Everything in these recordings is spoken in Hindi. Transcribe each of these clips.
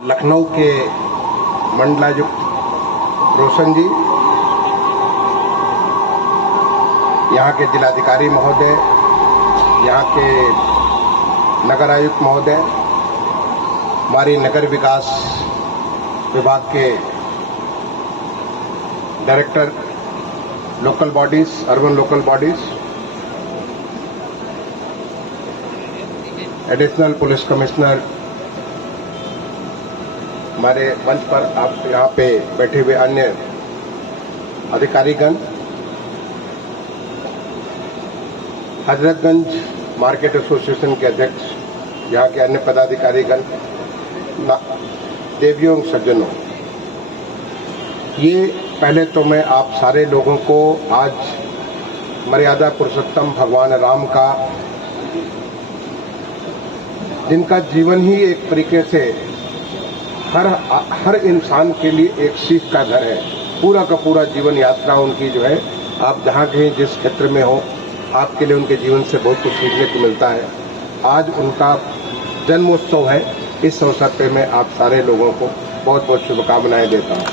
लखनऊ के मंडलायुक्त रोशन जी, यहाँ के जिलाधिकारी महोदय, यहाँ के नगर आयुक्त महोदय, हमारी नगर विकास विभाग के director local bodies, urban local bodies, additional police commissioner, हमारे मंच पर आप यहाँ पे बैठे हुए अन्य अधिकारीगण, हजरतगंज मार्केट एसोसिएशन के अध्यक्ष, यहाँ के अन्य पदाधिकारीगण, देवियों सज्जनों, ये पहले तो मैं आप सारे लोगों को आज मर्यादा पुरुषोत्तम भगवान राम का, जिनका जीवन ही एक तरीके से हर इंसान के लिए एक सीख का घर है, पूरा का पूरा जीवन यात्रा उनकी जो है, आप जहाँ कहीं जिस क्षेत्र में हो, आपके लिए उनके जीवन से बहुत कुछ सीखने को मिलता है। आज उनका जन्मोत्सव है। इस अवसर पे मैं आप सारे लोगों को बहुत बहुत शुभकामनाएं देता हूँ।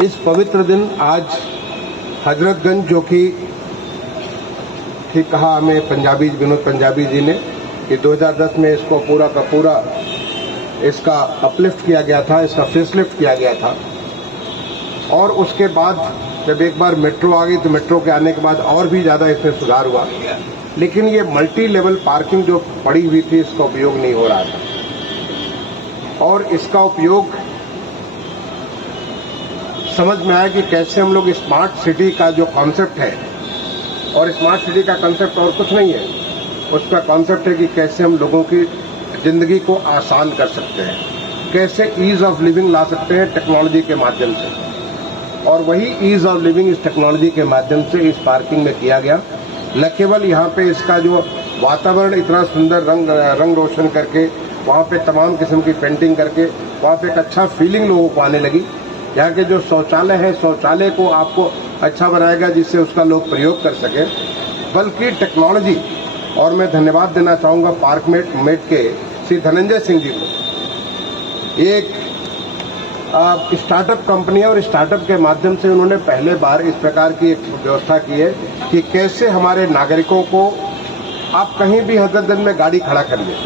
इस पवित्र दिन आज हजरतगंज, जो कि ठीक कहा हमें विनोद पंजाबी जी ने कि 2010 में इसको पूरा का पूरा इसका अपलिफ्ट किया गया था, इसका फेसलिफ्ट किया गया था, और उसके बाद जब एक बार मेट्रो आ गई तो मेट्रो के आने के बाद और भी ज़्यादा इसमें सुधार हुआ, लेकिन ये मल्टी लेवल पार्किंग जो पड़ी हुई थी, इसका उपयोग नहीं हो रहा था। और इसका उपयोग समझ में आया कि कैसे हम लोग स्मार्ट सिटी का जो कॉन्सेप्ट है, और स्मार्ट सिटी का कॉन्सेप्ट और कुछ नहीं है, उसका कॉन्सेप्ट है कि कैसे हम लोगों की जिंदगी को आसान कर सकते हैं, कैसे ईज ऑफ लिविंग ला सकते हैं टेक्नोलॉजी के माध्यम से। और वही ईज ऑफ लिविंग इस टेक्नोलॉजी के माध्यम से इस पार्किंग में किया गया। न केवल यहाँ पे इसका जो वातावरण इतना सुंदर रंग रोशन करके, वहाँ पे तमाम किस्म की पेंटिंग करके वहाँ पे एक अच्छा फीलिंग लोगों को आने लगी। यहाँ के जो शौचालय है, शौचालय को आपको अच्छा बनाएगा जिससे उसका लोग प्रयोग कर सके, बल्कि टेक्नोलॉजी। और मैं धन्यवाद देना चाहूँगा पार्कमेट के श्री धनंजय सिंह जी को। एक स्टार्टअप कंपनी है और स्टार्टअप के माध्यम से उन्होंने पहले बार इस प्रकार की एक व्यवस्था की है कि कैसे हमारे नागरिकों को, आप कहीं भी हजरतगंज में गाड़ी खड़ा करिए,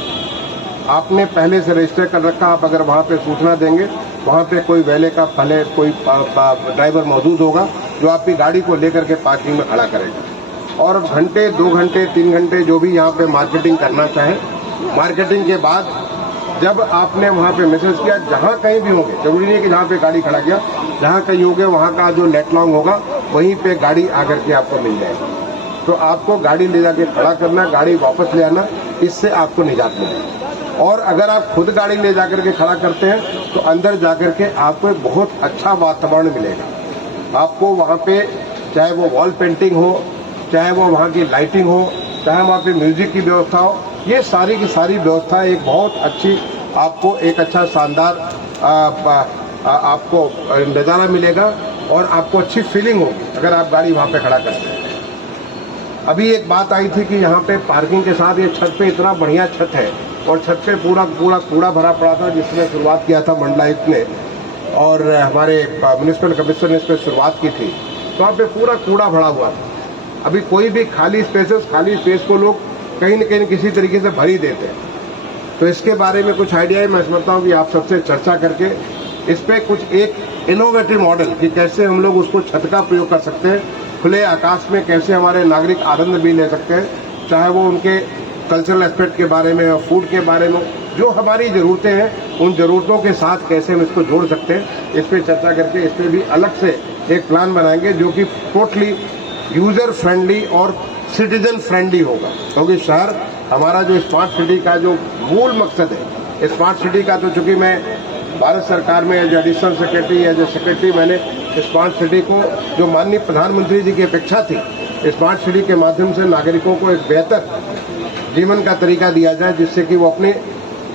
आपने पहले से रजिस्टर कर रखा, आप अगर वहाँ पे सूचना देंगे, वहाँ पे कोई वैले का पहले कोई ड्राइवर मौजूद होगा जो आपकी गाड़ी को लेकर के पार्किंग में खड़ा करेगा। और घंटे, 2 घंटे, 3 घंटे जो भी यहाँ पे मार्केटिंग करना चाहे, मार्केटिंग के बाद जब आपने वहाँ पे मैसेज किया, जहाँ कहीं भी होंगे, जरूरी नहीं कि जहाँ पे गाड़ी खड़ा किया, जहाँ कहीं होंगे वहाँ का जो नेट लॉन्ग होगा वहीं पे गाड़ी आकर के आपको मिल जाएगी। तो आपको गाड़ी ले जाके खड़ा करना, गाड़ी वापस ले आना, इससे आपको निजात मिलेगी। और अगर आप खुद गाड़ी ले जाकर के खड़ा करते हैं तो अंदर जाकर के आपको एक बहुत अच्छा वातावरण मिलेगा। आपको वहाँ पे चाहे वो वॉल पेंटिंग हो, चाहे वो वहाँ की लाइटिंग हो, चाहे वहाँ पे म्यूजिक की व्यवस्था हो, ये सारी की सारी व्यवस्था एक बहुत अच्छी, आपको एक अच्छा शानदार आपको नज़ारा मिलेगा और आपको अच्छी फीलिंग होगी अगर आप गाड़ी वहाँ पे खड़ा करते हैं। अभी एक बात आई थी कि यहाँ पे पार्किंग के साथ ये छत पे इतना बढ़िया छत है और छत पे पूरा कूड़ा भरा पड़ा था, जिसने शुरुआत किया था मंडलायुक्त ने और हमारे म्युनिसिपल कमिश्नर ने इस पर शुरुआत की थी। तो वहाँ पे पूरा कूड़ा भरा हुआ था। अभी कोई भी खाली स्पेस को लोग कहीं न कहीं किसी तरीके से भर ही देते हैं। तो इसके बारे में कुछ आइडिया है, मैं समझता हूँ कि आप सबसे चर्चा करके इस पे कुछ एक इनोवेटिव मॉडल कि कैसे हम लोग उसको छत का प्रयोग कर सकते हैं, खुले आकाश में कैसे हमारे नागरिक आनंद भी ले सकते हैं, चाहे वो उनके कल्चरल एस्पेक्ट के बारे में और फूड के बारे में, जो हमारी ज़रूरतें हैं उन ज़रूरतों के साथ कैसे हम इसको जोड़ सकते हैं, इस पर चर्चा करके इस पर भी अलग से एक प्लान बनाएंगे जो कि टोटली यूजर फ्रेंडली और सिटीजन फ्रेंडली होगा। क्योंकि शहर हमारा जो स्मार्ट सिटी का जो मूल मकसद है, स्मार्ट सिटी का, तो चूंकि मैं भारत सरकार में as additional secretary, as a secretary, मैंने स्मार्ट सिटी को, जो माननीय प्रधानमंत्री जी की अपेक्षा थी, स्मार्ट सिटी के माध्यम से नागरिकों को एक बेहतर जीवन का तरीका दिया जाए जिससे कि वो अपने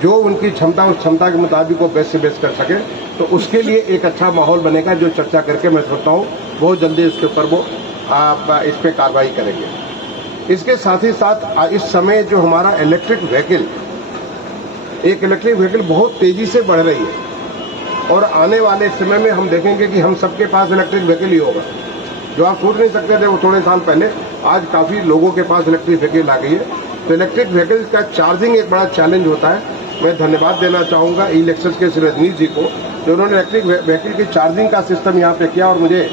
जो उनकी क्षमता, उस क्षमता के मुताबिक वो बेस्ट से बेस्ट कर सके। तो उसके लिए एक अच्छा माहौल बनेगा जो चर्चा करके मैं सोचता हूँ बहुत जल्दी उसके ऊपर वो आप इस पर कार्रवाई करेंगे। इसके साथ ही साथ इस समय जो हमारा इलेक्ट्रिक व्हीकल एक इलेक्ट्रिक व्हीकल बहुत तेजी से बढ़ रही है और आने वाले समय में हम देखेंगे कि हम सबके पास इलेक्ट्रिक व्हीकल ही होगा। जो आप सोच नहीं सकते थे वो थोड़े साल पहले, आज काफ़ी लोगों के पास इलेक्ट्रिक व्हीकल आ गई है। तो इलेक्ट्रिक व्हीकल का चार्जिंग एक बड़ा चैलेंज होता है। मैं धन्यवाद देना चाहूँगा ई लेक्सस के श्री रजनीश जी को, जो उन्होंने इलेक्ट्रिक व्हीकल की चार्जिंग का सिस्टम यहाँ पे किया। और मुझे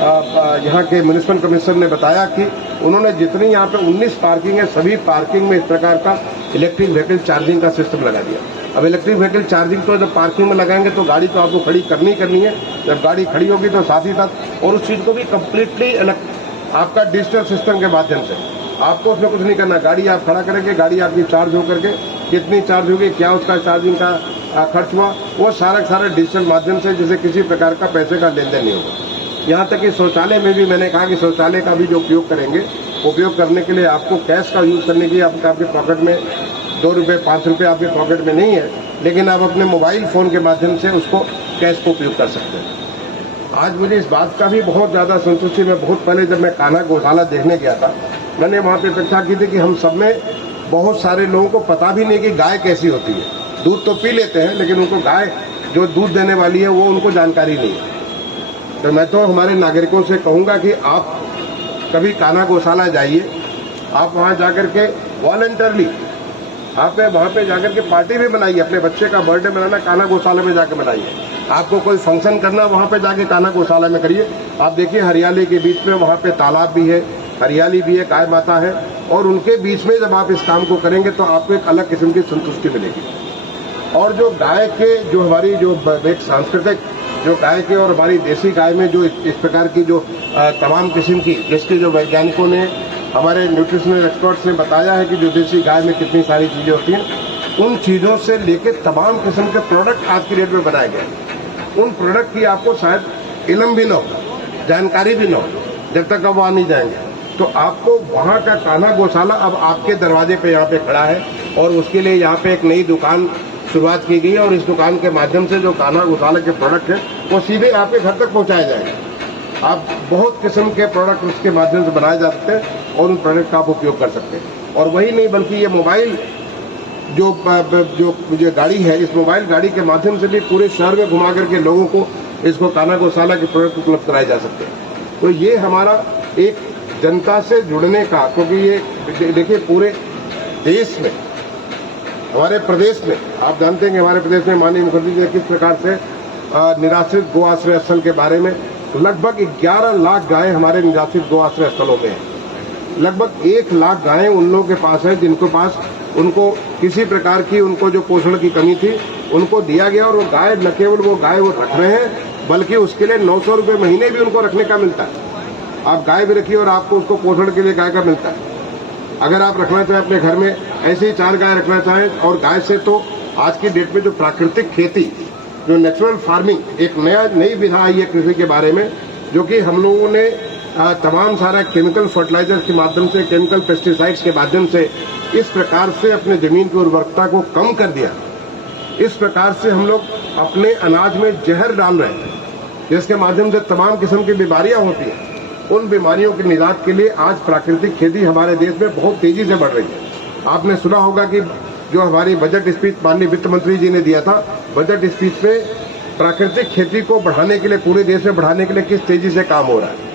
यहाँ के म्युनिसिपल कमिश्नर ने बताया कि उन्होंने जितनी यहाँ पे 19 पार्किंग है, सभी पार्किंग में इस प्रकार का इलेक्ट्रिक व्हीकल चार्जिंग का सिस्टम लगा दिया। अब इलेक्ट्रिक व्हीकल चार्जिंग तो जब पार्किंग में लगाएंगे तो गाड़ी तो आपको खड़ी करनी है। जब गाड़ी खड़ी होगी तो साथ ही साथ और उस चीज़ को भी कम्प्लीटली आपका डिजिटल सिस्टम के माध्यम से, आपको उसमें कुछ नहीं करना। गाड़ी आप खड़ा करेंगे, गाड़ी आपकी चार्ज होकर के कितनी चार्ज होगी, क्या उसका चार्जिंग का खर्च हुआ, वो सारा डिजिटल माध्यम से, जिससे किसी प्रकार का पैसे का लेन देन नहीं होगा। यहाँ तक कि शौचालय में भी मैंने कहा कि शौचालय का भी जो उपयोग करेंगे, उपयोग करने के लिए आपको कैश का यूज करने की, आपके पॉकेट में 2 रुपये 5 रुपये आपके पॉकेट में नहीं है, लेकिन आप अपने मोबाइल फ़ोन के माध्यम से उसको कैश को उपयोग कर सकते हैं। आज मुझे इस बात का भी बहुत ज़्यादा संतुष्टि, मैं बहुत पहले जब मैं कान्हा गौशाला देखने गया था, मैंने वहाँ पे चर्चा की थी कि हम सब में बहुत सारे लोगों को पता भी नहीं कि गाय कैसी होती है। दूध तो पी लेते हैं, लेकिन उनको गाय जो दूध देने वाली है वो उनको जानकारी नहीं है। तो मैं तो हमारे नागरिकों से कहूँगा कि आप कभी कान्हा गौशाला जाइए, आप वहाँ जाकर के वॉलंटरली आप वहाँ पे जाकर के पार्टी भी बनाइए, अपने बच्चे का बर्थडे मनाना कान्हा गौशाला में जाकर बनाइए। आपको कोई फंक्शन करना वहाँ पे जाके कान्हा गौशाला में करिए। आप देखिए हरियाली के बीच में वहाँ पे तालाब भी है, हरियाली भी है, गाय माता है, और उनके बीच में जब आप इस काम को करेंगे तो आपको एक अलग किस्म की संतुष्टि मिलेगी। और जो गाय के जो हमारी जो एक सांस्कृतिक जो गाय के और हमारी देसी गाय में जो इस प्रकार की जो तमाम किस्म की, जिसके जो वैज्ञानिकों ने, हमारे न्यूट्रिशनल एक्सपर्ट्स ने बताया है कि जो देसी गाय में कितनी सारी चीज़ें होती हैं, उन चीज़ों से लेकर तमाम किस्म के प्रोडक्ट आज की डेट में बनाए गए। उन प्रोडक्ट की आपको शायद इल्म भी न हो, जानकारी भी न हो, जब तक आप वहाँ नहीं जाएंगे। तो आपको वहाँ का कान्हा गौशाला अब आपके दरवाजे पे यहाँ पे खड़ा है, और उसके लिए यहाँ पे एक नई दुकान शुरुआत की गई है, और इस दुकान के माध्यम से जो कान्हा गौशाला के प्रोडक्ट है वो सीधे आपके घर तक पहुँचाए जाएंगे। आप बहुत किस्म के प्रोडक्ट उसके माध्यम से बनाए जा सकते हैं और उन प्रोडक्ट का आप उपयोग कर सकते हैं। और वही नहीं, बल्कि ये मोबाइल जो गाड़ी है, इस मोबाइल गाड़ी के माध्यम से भी पूरे शहर में घुमा करके लोगों को इसको कान्हा गौशाला के प्रोडक्ट उपलब्ध कराए जा सकते हैं। तो ये हमारा एक जनता से जुड़ने का, क्योंकि ये देखिए पूरे देश में, हमारे प्रदेश में, आप जानते हैं कि हमारे प्रदेश में माननीय मुखर्जी जी किस प्रकार से निराश्रित गो आश्रय स्थल के बारे में लगभग 11 लाख गायें हमारे निराश्रित गो आश्रय स्थलों में हैं। लगभग 1 लाख गायें उन लोगों के पास है जिनको पास उनको किसी प्रकार की उनको जो पोषण की कमी थी उनको दिया गया, और वो गाय न केवल वो गाय वो रख रहे हैं, बल्कि उसके लिए 900 रुपये महीने भी उनको रखने का मिलता है। आप गाय भी रखिए और आपको उसको पोषण के लिए गाय का मिलता है। अगर आप रखना चाहें अपने घर में ऐसे ही 4 गाय रखना चाहें, और गाय से तो आज की डेट में जो प्राकृतिक खेती, जो नेचुरल फार्मिंग, एक नई विधा आई है कृषि के बारे में, जो कि हम लोगों ने तमाम सारा केमिकल फर्टिलाइजर्स के माध्यम से, केमिकल पेस्टिसाइड्स के माध्यम से इस प्रकार से अपने जमीन की उर्वरकता को कम कर दिया। इस प्रकार से हम लोग अपने अनाज में जहर डाल रहे हैं, जिसके माध्यम से तमाम किस्म की बीमारियां होती हैं। उन बीमारियों के निजात के लिए आज प्राकृतिक खेती हमारे देश में बहुत तेजी से बढ़ रही है। आपने सुना होगा कि जो हमारी बजट स्पीच माननीय वित्त मंत्री जी ने दिया था, बजट स्पीच में प्राकृतिक खेती को बढ़ाने के लिए, पूरे देश में बढ़ाने के लिए किस तेजी से काम हो रहा है।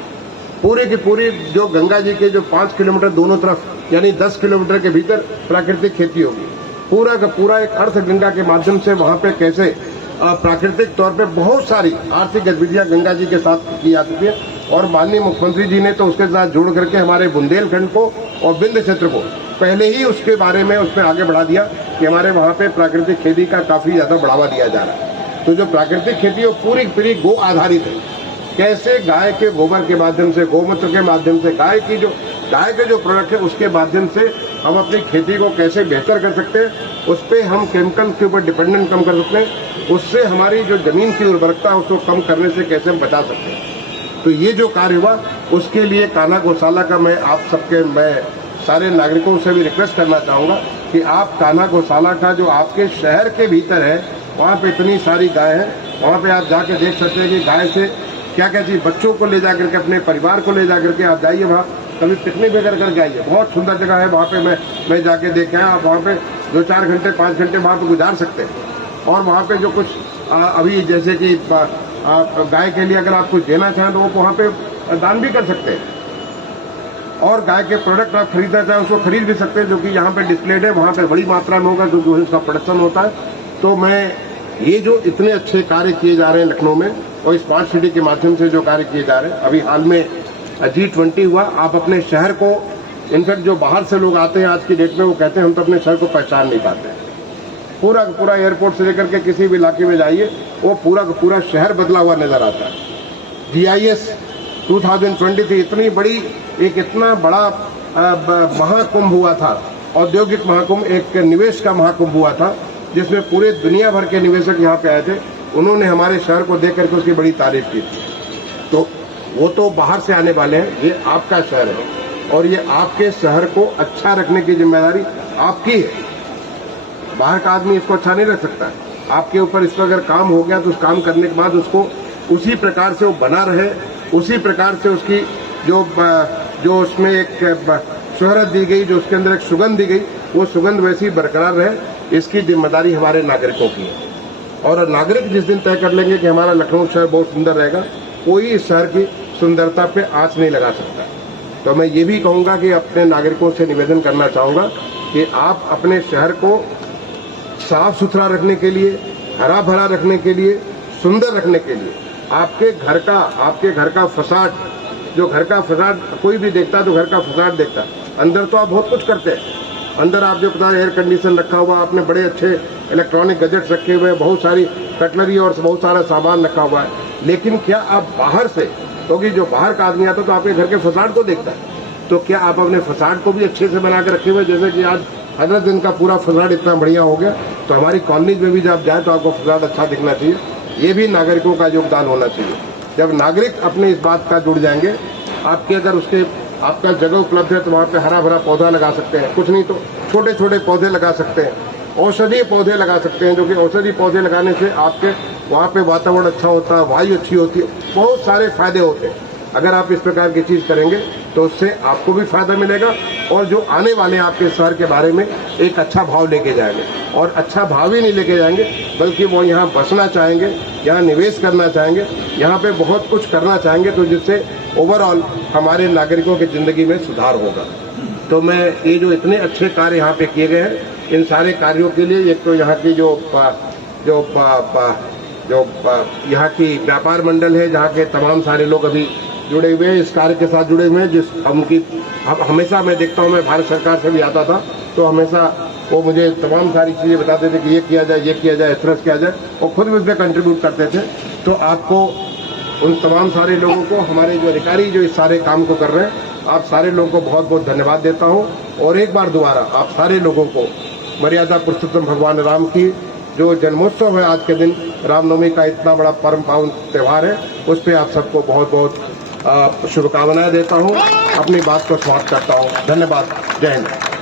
पूरी की पूरी जो गंगा जी के जो 5 किलोमीटर दोनों तरफ, यानी 10 किलोमीटर के भीतर प्राकृतिक खेती होगी। पूरा का पूरा एक अर्थ गंगा के माध्यम से वहां पे कैसे प्राकृतिक तौर पे बहुत सारी आर्थिक गतिविधियां गंगा जी के साथ की जा चुकी है, और माननीय मुख्यमंत्री जी ने तो उसके साथ जोड़ करके हमारे बुंदेलखंड को और विंध्य क्षेत्र को पहले ही उसके बारे में उसमें आगे बढ़ा दिया कि हमारे वहाँ पे प्राकृतिक खेती का काफी ज्यादा बढ़ावा दिया जा रहा है। तो जो प्राकृतिक खेती है वो पूरी गो आधारित है। कैसे गाय के गोबर के माध्यम से, गोमूत्र के माध्यम से, गाय के जो प्रोडक्ट है उसके माध्यम से हम अपनी खेती को कैसे बेहतर कर सकते हैं, उस पर हम केमिकल के ऊपर डिपेंडेंट कम कर सकते हैं, उससे हमारी जो जमीन की उर्वरकता है उसको कम करने से कैसे हम बचा सकते हैं। तो ये जो कार्य हुआ, उसके लिए कान्हा गौशाला का मैं सारे नागरिकों से भी रिक्वेस्ट करना चाहूँगा कि आप कान्हा गौशाला का जो आपके शहर के भीतर है, वहाँ पे इतनी सारी गाय हैं, वहाँ पे आप जाके देख सकते हैं कि गाय से क्या क्या चीज़, बच्चों को ले जाकर के, अपने परिवार को ले जाकर के आप जाइए, वहाँ कभी पिकनिक भी करके आइए। बहुत सुंदर जगह है, वहाँ पे मैं जाके देखे हैं। आप वहाँ पे जो 4 घंटे 5 घंटे वहाँ पे गुजार सकते हैं। और वहाँ पे जो कुछ अभी जैसे कि गाय के लिए अगर आप कुछ देना चाहें तो वो वहाँ पे दान भी कर सकते हैं। और गाय के प्रोडक्ट आप खरीदना चाहें उसको खरीद भी सकते हैं, जो कि यहाँ पे डिस्प्लेड है, वहाँ पे बड़ी मात्रा में होगा जो इसका प्रोडक्शन होता है। तो मैं ये जो इतने अच्छे कार्य किए जा रहे हैं लखनऊ में और स्मार्ट सिटी के माध्यम से जो कार्य किए जा रहे हैं, अभी हाल में G20 हुआ, आप अपने शहर को, इनफैक्ट जो बाहर से लोग आते हैं आज की डेट में वो कहते हैं हम तो अपने शहर को पहचान नहीं पाते। पूरा का पूरा एयरपोर्ट से लेकर के किसी भी इलाके में जाइए वो पूरा का पूरा शहर बदला हुआ नजर आता है। GIS 2023 इतनी बड़ी एक इतना बड़ा महाकुंभ हुआ था, औद्योगिक महाकुंभ, एक निवेश का महाकुंभ हुआ था जिसमें पूरे दुनिया भर के निवेशक यहाँ पे आए थे। उन्होंने हमारे शहर को देख करके उसकी बड़ी तारीफ की थी। तो वो तो बाहर से आने वाले हैं, ये आपका शहर है और ये आपके शहर को अच्छा रखने की जिम्मेदारी आपकी है। बाहर का आदमी इसको अच्छा नहीं रख सकता। आपके ऊपर इसका अगर काम हो गया तो उस काम करने के बाद उसको उसी प्रकार से वो बना रहे, उसी प्रकार से उसकी जो उसमें एक शोहरत दी गई, जो उसके अंदर एक सुगंध दी गई, वो सुगंध वैसी बरकरार रहे, इसकी जिम्मेदारी हमारे नागरिकों की है। और नागरिक जिस दिन तय कर लेंगे कि हमारा लखनऊ शहर बहुत सुंदर रहेगा, कोई इस शहर की सुंदरता पे आंच नहीं लगा सकता। तो मैं ये भी कहूंगा कि अपने नागरिकों से निवेदन करना चाहूंगा कि आप अपने शहर को साफ सुथरा रखने के लिए, हरा भरा रखने के लिए, सुंदर रखने के लिए आपके घर का फसाड, जो घर का फसाड कोई भी देखता है तो घर का फसाड देखता है, अंदर तो आप बहुत कुछ करते हैं। अंदर आप जो पता है एयर कंडीशन रखा हुआ, आपने बड़े अच्छे इलेक्ट्रॉनिक गैजेट्स रखे हुए, बहुत सारी कटलरी और बहुत सारा सामान रखा हुआ है, लेकिन क्या आप बाहर से, क्योंकि जो बाहर का आदमी आता है तो आपके घर के फसाड को देखता है, तो क्या आप अपने फसाड को भी अच्छे से बना के रखे हुए? जैसे कि आज हजरतगंज का पूरा फसाड इतना बढ़िया हो गया, तो हमारी कॉलोनीज में भी जब जाए तो आपको फसाड अच्छा दिखना चाहिए। ये भी नागरिकों का योगदान होना चाहिए। जब नागरिक अपने इस बात का जुड़ जाएंगे, आपके अगर आपका जगह उपलब्ध है तो वहाँ पे हरा भरा पौधा लगा सकते हैं, कुछ नहीं तो छोटे छोटे पौधे लगा सकते हैं, औषधीय पौधे लगा सकते हैं, जो कि औषधीय पौधे लगाने से आपके वहाँ पे वातावरण अच्छा होता है, वायु अच्छी होती है, बहुत सारे फायदे होते हैं। अगर आप इस प्रकार की चीज करेंगे तो उससे आपको भी फायदा मिलेगा और जो आने वाले आपके शहर के बारे में एक अच्छा भाव लेके जाएंगे। और अच्छा भाव ही नहीं लेके जाएंगे बल्कि वो यहाँ बसना चाहेंगे, यहाँ निवेश करना चाहेंगे, यहाँ पे बहुत कुछ करना चाहेंगे, तो जिससे ओवरऑल हमारे नागरिकों की जिंदगी में सुधार होगा। तो मैं ये जो इतने अच्छे कार्य यहाँ पे किए गए हैं, इन सारे कार्यों के लिए एक तो यहाँ की जो यहाँ की व्यापार मंडल है, जहाँ के तमाम सारे लोग अभी जुड़े हुए हैं, इस कार्य के साथ जुड़े हुए हैं, जिस उनकी हमेशा मैं देखता हूँ, मैं भारत सरकार से भी आता था तो हमेशा वो मुझे तमाम सारी चीजें बताते थे कि ये किया जाए, इस तरह से किया जाए, और खुद भी उसमें कंट्रीब्यूट करते थे। तो आपको उन तमाम सारे लोगों को, हमारे जो अधिकारी जो इस सारे काम को कर रहे हैं, आप सारे लोगों को बहुत बहुत धन्यवाद देता हूँ। और एक बार दोबारा आप सारे लोगों को मर्यादा पुरुषोत्तम भगवान राम की जो जन्मोत्सव है आज के दिन, रामनवमी का इतना बड़ा परम पावन त्यौहार है, उस पर आप सबको बहुत बहुत शुभकामनाएं देता हूँ। अपनी बात को समाप्त करता हूँ। धन्यवाद। जय हिंद।